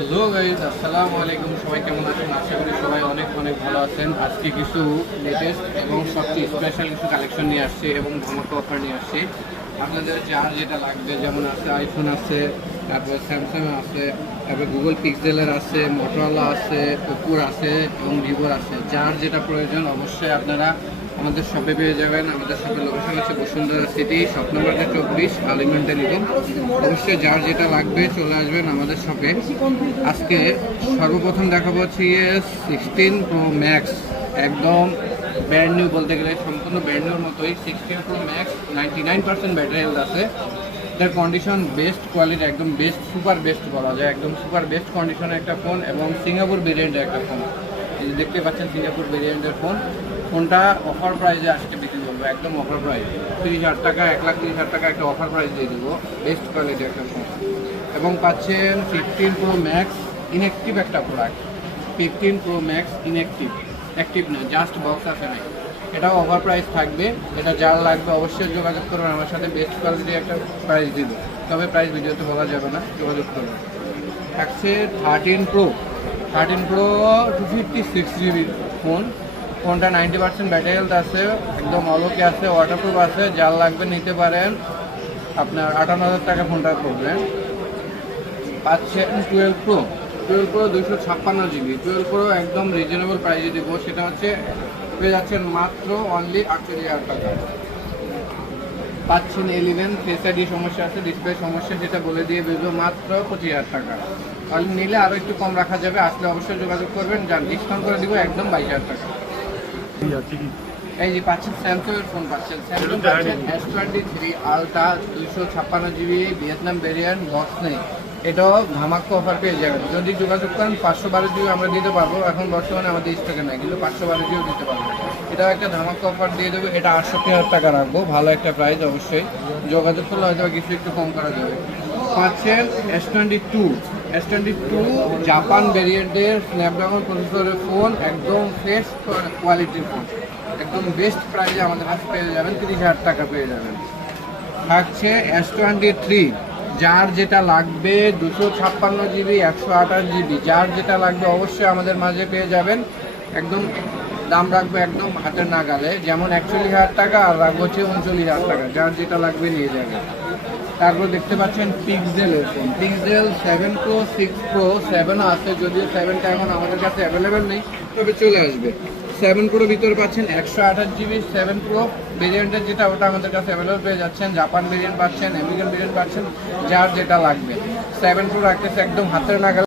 Hello guys, আসসালামু আলাইকুম। সবাই কেমন আছেন? আশা করি সবাই অনেক অনেক ভালো আছেন। আজকে কিছু লেটেস্ট এবং সবচেয়ে স্পেশাল কিছু কালেকশন নিয়ে আসছে এবং ধামাকা অফার নিয়ে আসছে। আপনাদের যার যেটা লাগবে, যেমন আছে আইফোন আছে, তারপর স্যামসাং আছে, তারপর গুগল পিক্সেলের আছে, মোটরোলা আছে, ওপোর আছে এবং ভিভোর আছে। যার যেটা প্রয়োজন অবশ্যই আপনারা আমাদের শপে পেয়ে যাবেন। আমাদের শপের লোকেশন আছে বসুন্ধরা সিটি, শপ নম্বর 24, আলিমেন্টে নিগম। অবশ্যই যার যেটা লাগবে চলে আসবেন আমাদের শপে। আজকে সর্বপ্রথম দেখাবো হচ্ছে 16 প্রো ম্যাক্স, একদম ব্র্যান্ড নিউ বলতে গেলে সম্পূর্ণ ব্র্যান্ড নিউর মতোই। 16 প্রো ম্যাক্স 99% ব্যাটারি হেলথ আছে। এটার কন্ডিশন বেস্ট কোয়ালিটি, একদম বেস্ট, সুপার বেস্ট বলা যায়। একদম সুপার বেস্ট কন্ডিশনের একটা ফোন এবং সিঙ্গাপুর ভেরিয়েন্টের একটা ফোন। এই যে দেখতে পাচ্ছেন সিঙ্গাপুর ভেরিয়েন্টের ফোনটা অফার প্রাইসে আজকে বিক্রি করবো, একদম অফার প্রাইস 30,000 টাকা, 1,30,000 টাকা একটা অফার প্রাইস দিয়ে দেবো। বেস্ট কোয়ালিটি একটা ফোন এবং পাচ্ছেন 15 প্রো ম্যাক্স ইনঅ্যাক্টিভ একটা product. 15 pro max inactive, active না, জাস্ট বক্স আছে নাই। এটাও অফার প্রাইস থাকবে। এটা যার লাগবে অবশ্যই যোগাযোগ করবেন আমার সাথে। বেস্ট কোয়ালিটি একটা প্রাইস দিব, তবে প্রাইস ভিডিওতে বলা যাবে না, যোগাযোগ করবেন। থাকছে 13 প্রো 256 জিবি ফোনটা 90% ব্যাটারি হেলথ আছে, একদম অলোকে আছে, ওয়াটারপ্রুফ আছে। যার লাগবে নিতে পারেন। আপনার 58,000 টাকা ফোনটা পড়বে। পাচ্ছেন 12 প্রো 256 জিবি। 12 প্রো একদম রিজনেবল প্রাইসে দেবো, সেটা হচ্ছে পেয়ে যাচ্ছেন মাত্র অনলি 48,000 টাকা। পাচ্ছেন 11 ফেস আইডি সমস্যা আছে, ডিসপ্লে সমস্যা, যেটা বলে দিয়ে বেরোবো মাত্র 25,000 টাকা। আর নিলে আরও একটু কম রাখা যাবে, আসলে অবশ্যই যোগাযোগ করবেন। যান ডিসকাউন্ট করে দিব একদম 22,000 টাকা। এই যে পাচ্ছেন স্যামসাংয়ের ফোন, পাচ্ছেন স্যামসাং পাচ্ছেন S23 ultra 256 GB Vietnam variant, box নেই। এটাও ধামাকা অফার পেয়ে যাবেন যদি যোগাযোগ করেন। 512 জিবি আমরা দিতে পারবো, এখন বর্তমানে আমাদের স্টকে নাই, কিন্তু 512 জিবি দিতে পারবো। এটাও একটা ধামাকা অফার দিয়ে দেবো। এটা 68,000 টাকা রাখবো, ভালো একটা প্রাইস। অবশ্যই যোগাযোগ করলে হয়তো কিছু একটু কম করা যাবে। পাচ্ছেন S22 জাপান ভেরিয়েন্টের স্ন্যাপড্রাগন প্রসেসরের ফোন, একদম ফ্রেশ কোয়ালিটির ফোন, একদম বেস্ট প্রাইসে আমাদের কাছে পেয়ে যাবেন। 30,000 টাকা পেয়ে যাবেন। থাকছে S23, যার যেটা লাগবে 256 জিবি, 128 জিবি, যার যেটা লাগবে অবশ্যই আমাদের মাঝে পেয়ে যাবেন। একদম দাম রাখবো একদম হাতের নাগালে, যেমন 41,000 টাকা আর রাখবো হচ্ছে 39,000 টাকা। যার যেটা লাগবে নিয়ে যাবেন। তারপর দেখতে পাচ্ছেন পিক্সেলের ফোন, পিক্সেল 7 প্রো, 6 প্রো, 7ও আছে, যদিও 7টা এখন আমাদের কাছে অ্যাভেলেবেল নেই, তবে চলে আসবে। 7 প্রোর ভিতরে পাচ্ছেন 128 জিবি 7 প্রো ভেরিয়েন্টের, যেটা ওটা আমাদের কাছে অ্যাভেলেবেল পেয়ে যাচ্ছেন। জাপান ভেরিয়েন্ট পাচ্ছেন, আমেরিকান ভেরিয়েন্ট পাচ্ছেন, যার যেটা লাগবে। 7 প্রো রাখতেছে একদম হাতের নাগালে।